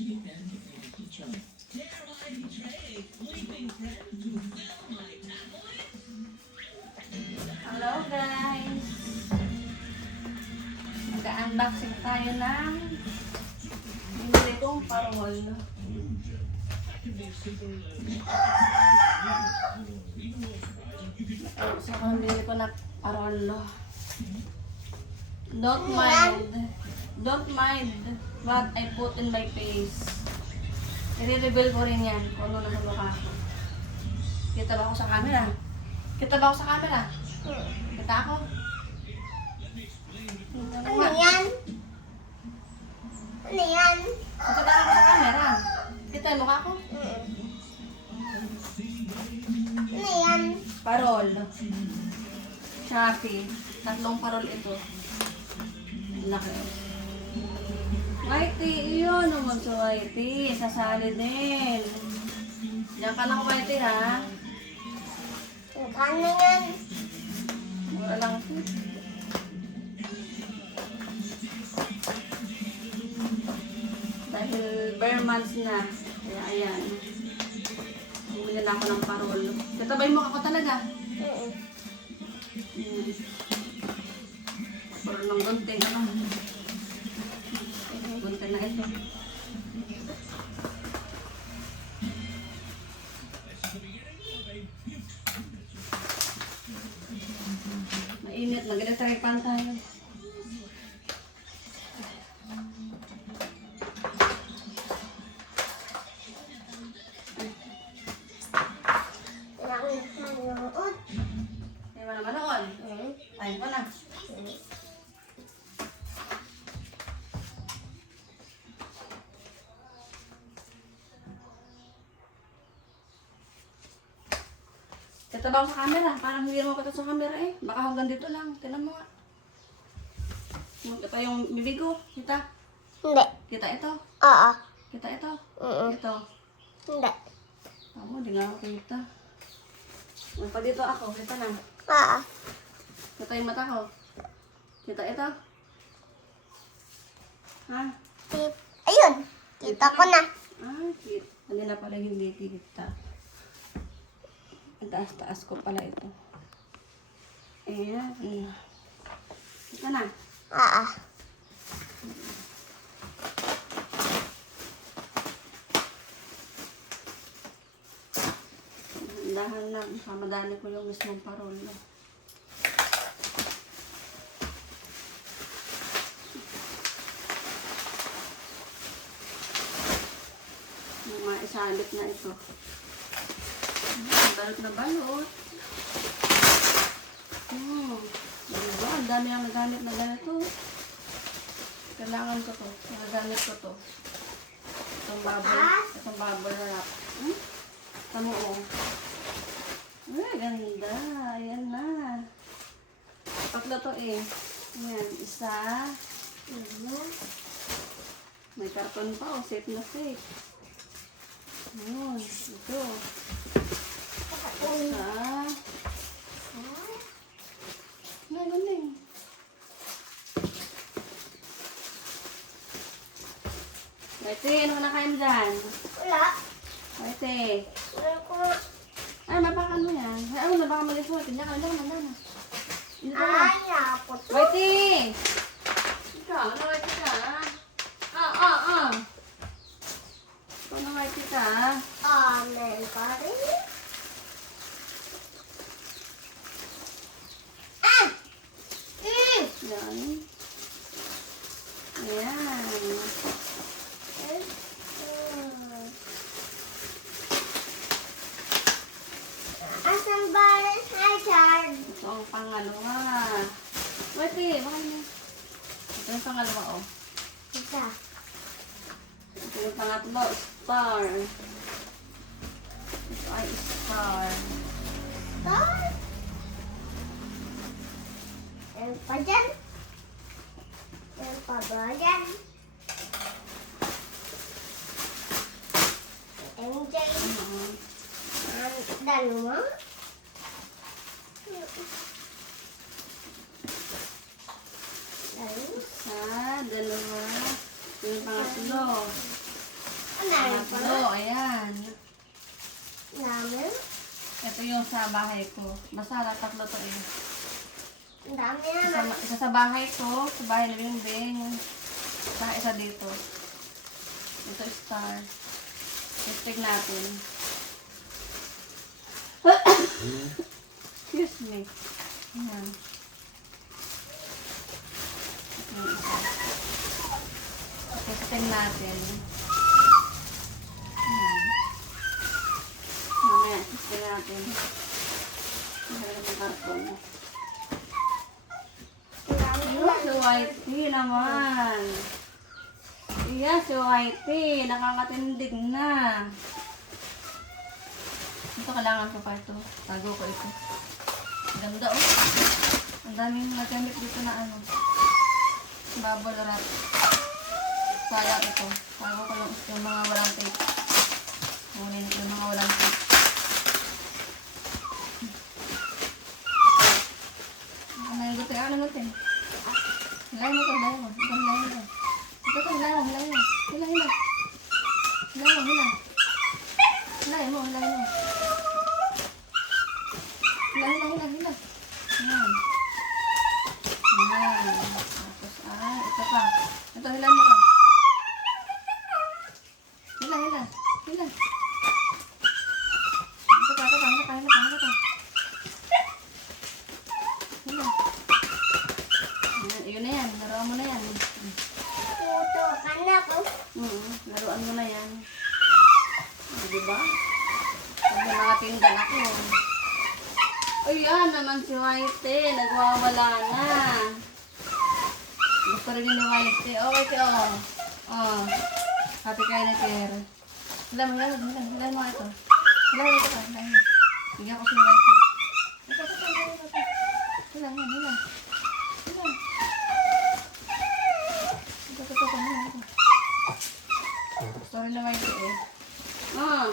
Hello guys! Mag-unboxing tayo ng binili kong parol. Ang binili ko na parol. Don't mind. Don't mind what I put in my face. I-reveal ko rin yan kung ano nasa mukha ko. Kita ba ako sa camera? Kita ba ako sa camera? Kita ako? Ano yan? Ano yan? Kita ako sa camera. Kita yung mukha ko? Ano yan? Parol. Shopee. Tatlong parol ito. Laki. Whitey, yun naman sa Whitey. Sasali din. Diyan ka lang Whitey ha. Ano yan? Mura lang ito. Dahil bare months na. Kaya ayan. Bumili na ako ng parol. Katabay mo ako talaga. Mm. Hmm. Parol ng gunting. Ano? Na ito. Mainit. Mag-electric pan tayo. Tatabaw sa camera. Parang hindi mo kita sa camera eh. Baka hanggang dito lang. Tinan mo nga. Kita yung bibig ko. Kita. Hindi. Kita ito. Oo. Kita ito. Mm. Ito. Hindi. Tama, di nga ako kita. Ano pa dito ako? Kita na. Oo. Kita yung mata ko. Kita ito. Ha? Ayun. Kita ko na. Ah, cute. Kanina pala hindi kita. Taas-taas ko pala ito. Ayan. Ito na. Oo. Dahan lang. Pamadali ko yung mismong parol. no? Yung mga isalit na ito. Balot na balot. Hmm. Diba? Ang dami ang nagamit na ganito. Kailangan ko to. Nagagamit ko to. Itong bubble. Itong bubble wrap. Hmm? Tamo oh. Ay, ganda. Ayan na. Tatlo to eh. Ayan. Isa. Mm. May karton pa oh. Safe na safe. Ayun. Ito. Isa. Ay, galing. Wait, ano ka nakain dyan? Wala. Wait, Wala ko nga. Ay, mabakan mo yan. Ay, ano, nabakan mo Tingnan ka, tingnan ka, tingnan ka. Dito ka. Ay, napot. Whitey! Ikaw, ano Whitey ka? Ah, ah, ah. Ikaw na Whitey ka. Amen pa rin. Ah! Yan. Ayan. Asan ba rin Richard? Ito ang pangalawa. Baka mo. Ito yung pangalawa, oh. Isa. Ito yung pangatlo, star. Ito ay star. Star? Yan pa dyan. Yan pa ba dyan? MJ. Ang dalawa. Dalawa. Isa, dalawa. Ito yung pangatlo. Pangatlo, ayan. Namin? Ito yung sa bahay ko. Basta lang tatlo to eh. Ang dami Isa, naman. isa sa bahay ko, sa bahay ni Bingbing. Saka isa dito. Ito star. Testing natin. Excuse me. Ayan. Testing natin. Ayan. Mamaya, testing natin. Karton. Ang dami Ayun, si Whitey naman. Iya, si Whitey. Nakakatindig na. Ito, kailangan ko pa ito. Tago ko ito. Ganda, oh. Ang daming nagamit dito na ano. Bubble wrap. Sayang ito. Tago ko lang yung mga walang tape. Kunin ko yung mga walang tape. Ano yung gutin? Ano gutin? Hilay mo ito, hilay mo. Ito, hilay mo ito. Ito, hilay mo, mo. Hilay. Hilay mo, hilay. Hilay mo, hilay mo. Ayan. Tapos, ah, ito pa. Ito, hilay mo ka. Hilay, hilay. Hilay. Ito pa, ito pa, ito pa, ito pa, ito pa. Hilay. Ayan, yun na yan. Laruan mo na yan. Puto ka na ko. Mm, laruan mo na yan. Ah, di ba? Pag may mga tinggan ako. Ay, yan naman si Whitey. Nagwawala na. Gusto rin ni Whitey. Oh, Whitey, oh. Happy kayo na Claire. Hilam mo, hilam mo, hilam mo. Hilam mo ito. Hilam mo ito pa. Hilam mo. Bigyan ko si Whitey. Ito, ito, ito, ito, ito. Hilam, hilam, hilam. Hilam. Ito, ito, ito, ito. Gusto rin na Whitey eh. Ah.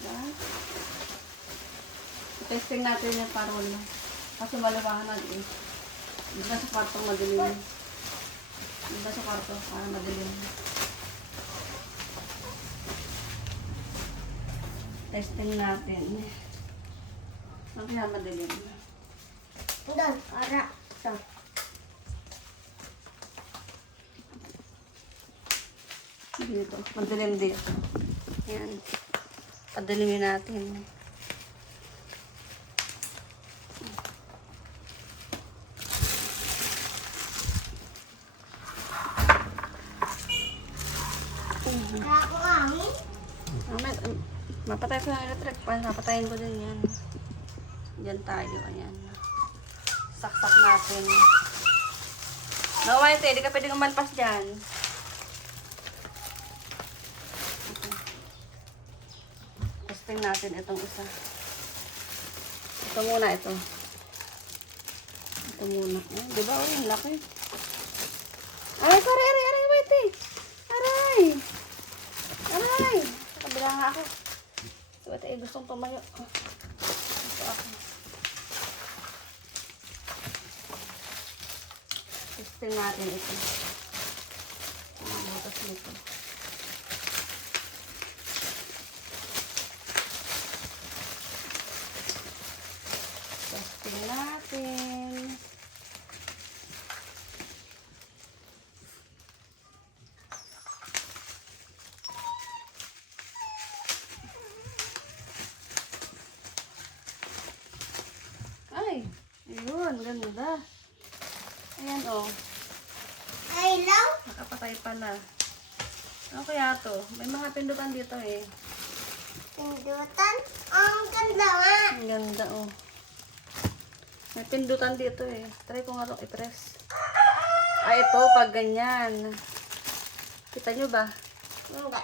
Diba? Testing natin yung parol. Kasi maliwanag eh. Diba sa kwarto madilim? Diba sa kwarto para madilim? Testing natin. Ang kaya madilim? Doon, ara. Ito. Dito. Madilim dito. Yan. Padalimin natin. Mapatay ko ng electric pan. Mapatayin ko din yan. Diyan tayo. Ayan. Saksak natin. No, White, hindi ka pwedeng umalpas dyan. Testing natin itong isa. Ito muna, ito. Ito muna. Eh, di ba? Oh, ang laki. Aray, sorry, aray, aray, Whitey. Aray. Aray! Sa kabila nga ako. Si Wata eh, gustong tumayo. Ito ako. Testing natin ito. Ang butas nito. Testing natin. Ay, ayun, ganda. Ayan, oh. Ay, law. Nakapatay pala. Ano kaya to? May mga pindutan dito eh. Pindutan. Ang ganda nga. Ang ganda, oh. May pindutan dito eh. Try ko nga itong i-press. Ah, ito, pag ganyan. Kita nyo ba? Hindi.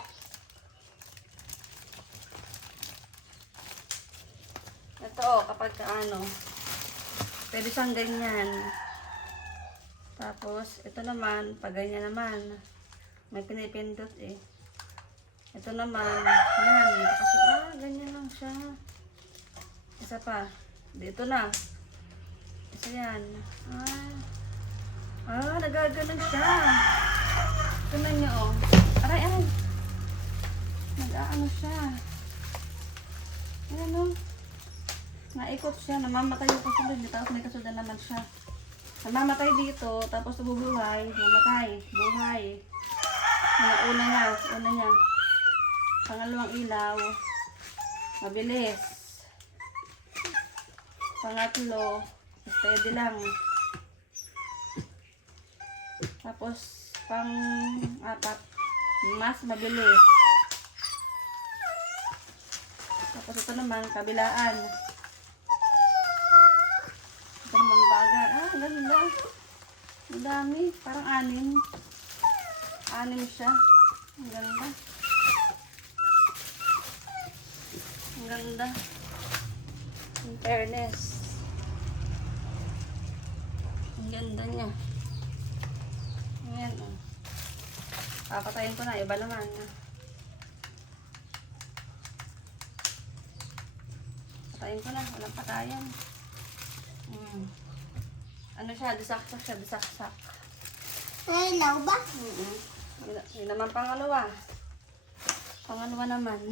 Ito, oh, kapag ano, pwede siyang ganyan. Tapos, ito naman, pag ganyan naman. May pinipindot eh. Ito naman, yan. Kasi, ah, ganyan lang siya. Isa pa. Dito na. Isa yan. Ah. Ah, nagaganon siya. Tingnan niyo, oh. Aray, aray. Nag-aano siya. Ayan, oh. Naikot siya. Namamatay yung kasunod. Tapos may kasunod naman siya. Namamatay dito. Tapos nabubuhay. Namatay. Buhay. Una niya. Una niya. Pangalawang ilaw. Mabilis. Pangatlo. Steady lang. Tapos, pang apat. Mas mabilis. Tapos ito naman, kabilaan. Ito naman baga. Ah, ganda. Ang dami. Parang anim. Anim siya. Ang ganda. Ang ganda. In fairness. Ang ganda niya. Ayan, oh. Papatayin ko na. Iba naman. ah. Patayin ko na. Walang patayan. Hmm. Ano siya? Disaksak siya. Disaksak. Ay, ilaw ba? Mm Yun, yun naman pangalawa. Pangalawa naman.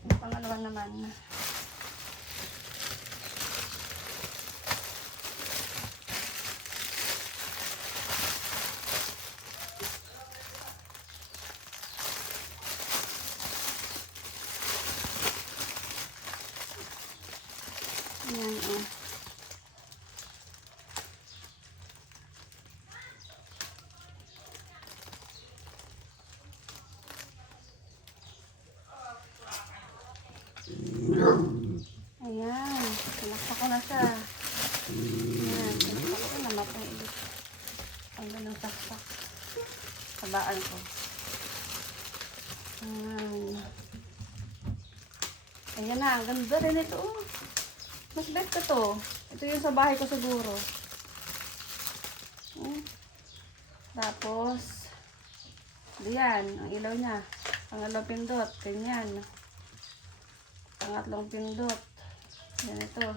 Yung pangalawa naman. Ayan, oh. Ayan, sinaksak ko na siya. Ayan, sinaksak ko na matay ulit. Ang ganang saksak. Sabaan ko. Ayan. Ayan na, ang ganda rin ito. oh. Mas bet ko to. Ito yung sa bahay ko siguro. Hmm. Tapos, diyan, ang ilaw niya. Pangalawang pindot, ganyan. Pangatlong pindot. Yan ito.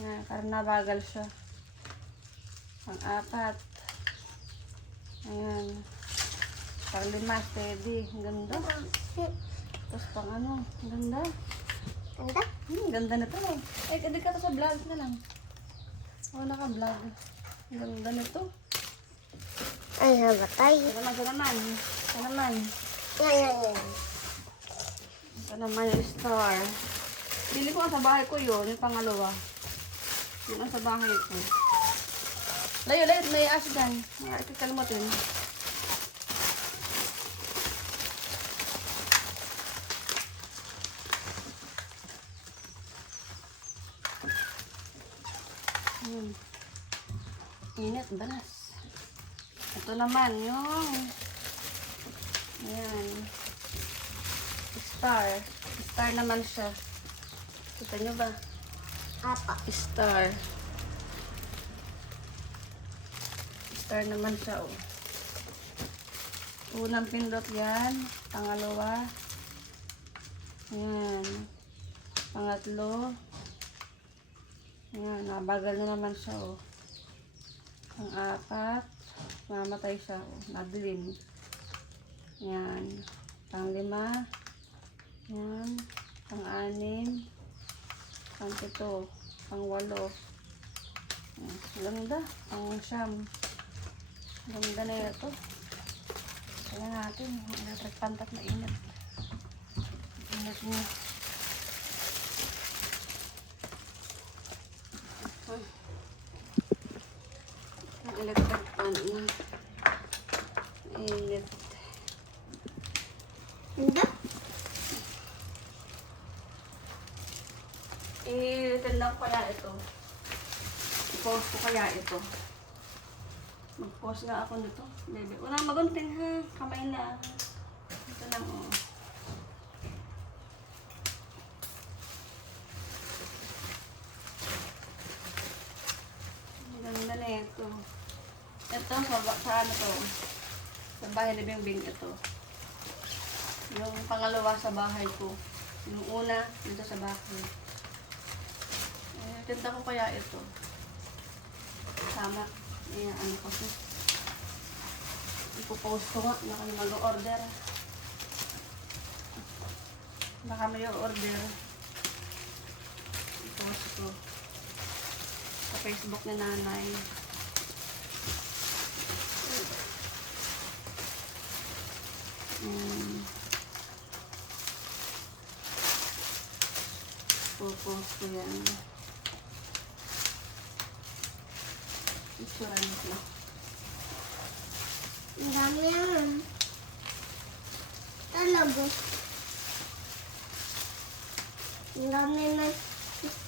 Yan, parang nabagal siya. Pang-apat. Ayan. Pang-lima, steady. Ang ganda. Tapos pang ano, ang ganda. Ganda? Hmm, ganda na to. Eh, hindi ka to sa vlog na lang. Oo, naka-vlog. Ang ganda nito. Ay, nabatay. Ito naman, ito naman. Ito naman. Yan, yan, yan. Ito naman yung star. Bili ko sa bahay ko yun, yung pangalawa. Yun ang sa bahay ko. Layo, layo, may aso dyan. Mga ikakalimutin. Hmm. Init, banas. Ito naman yung Ayan. Star. Star naman siya. Kita nyo ba? Apa. Star. Star naman siya, oh. Unang pindot yan. Pangalawa. Ayan. Pangatlo. Ayan, nabagal na naman siya, oh. Pang-apat. Mamatay siya, oh. Nadilim. Yan. Pang-lima. Yan. Pang-anim. Pang-pito. Pang-walo. Ganda. Pang-siyam. Ganda na ito. Kaya natin. Electric pantat na init. Init niya. Hmm. Ang electric pan na. Init. Ganda? I-tendang ko kaya ito. I-post ko kaya ito. Mag-post nga ako nito. Baby. Wala magunting ha. Kamay na. Ito lang oh. ko. Ito, sa, ba- sa ano to? Sa bahay ni Bingbing ito. Yung pangalawa sa bahay ko. Yung una, dito sa bahay. Eh, tinta ko kaya ito. Sama. Ayan, ano kasi. Ipopost ko nga. Baka may mag-order. Baka may order. Ipost ko. Sa Facebook ni nanay. Mm. Popost ko yan. Picturean ko. Ang dami yan. Talaga. Ang dami na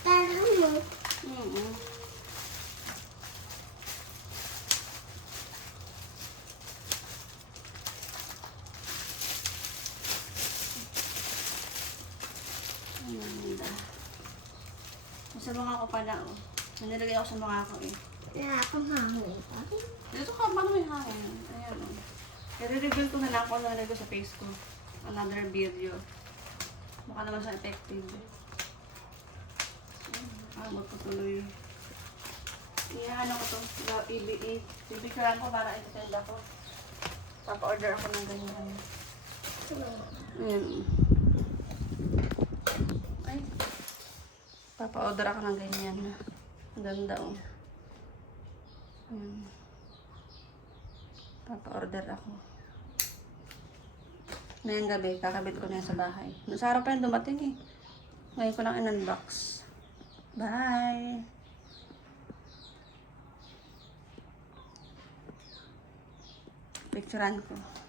Tara mo. Mm Ganda. Sa mga ko pala, oh. Nanilagay ako sa mga ko eh. Wala akong hangin. Dito ka, paano may hangin? Ayan. I-reveal ko na lang kung ano nalagay sa face ko. Another video. Baka naman siya effective. Ah, magpatuloy. Iyahan ko to. Bibigyan ko para i-send ako. Papa-order ako ng ganyan. Ayan. Ay. Papa-order ako ng ganyan. Ang ganda oh. Ayan. Papa-order ako. Ngayong gabi, kakabit ko na sa bahay. Sa araw pa yan dumating eh. Ngayon ko lang in-unbox. Bye! Picturean ko.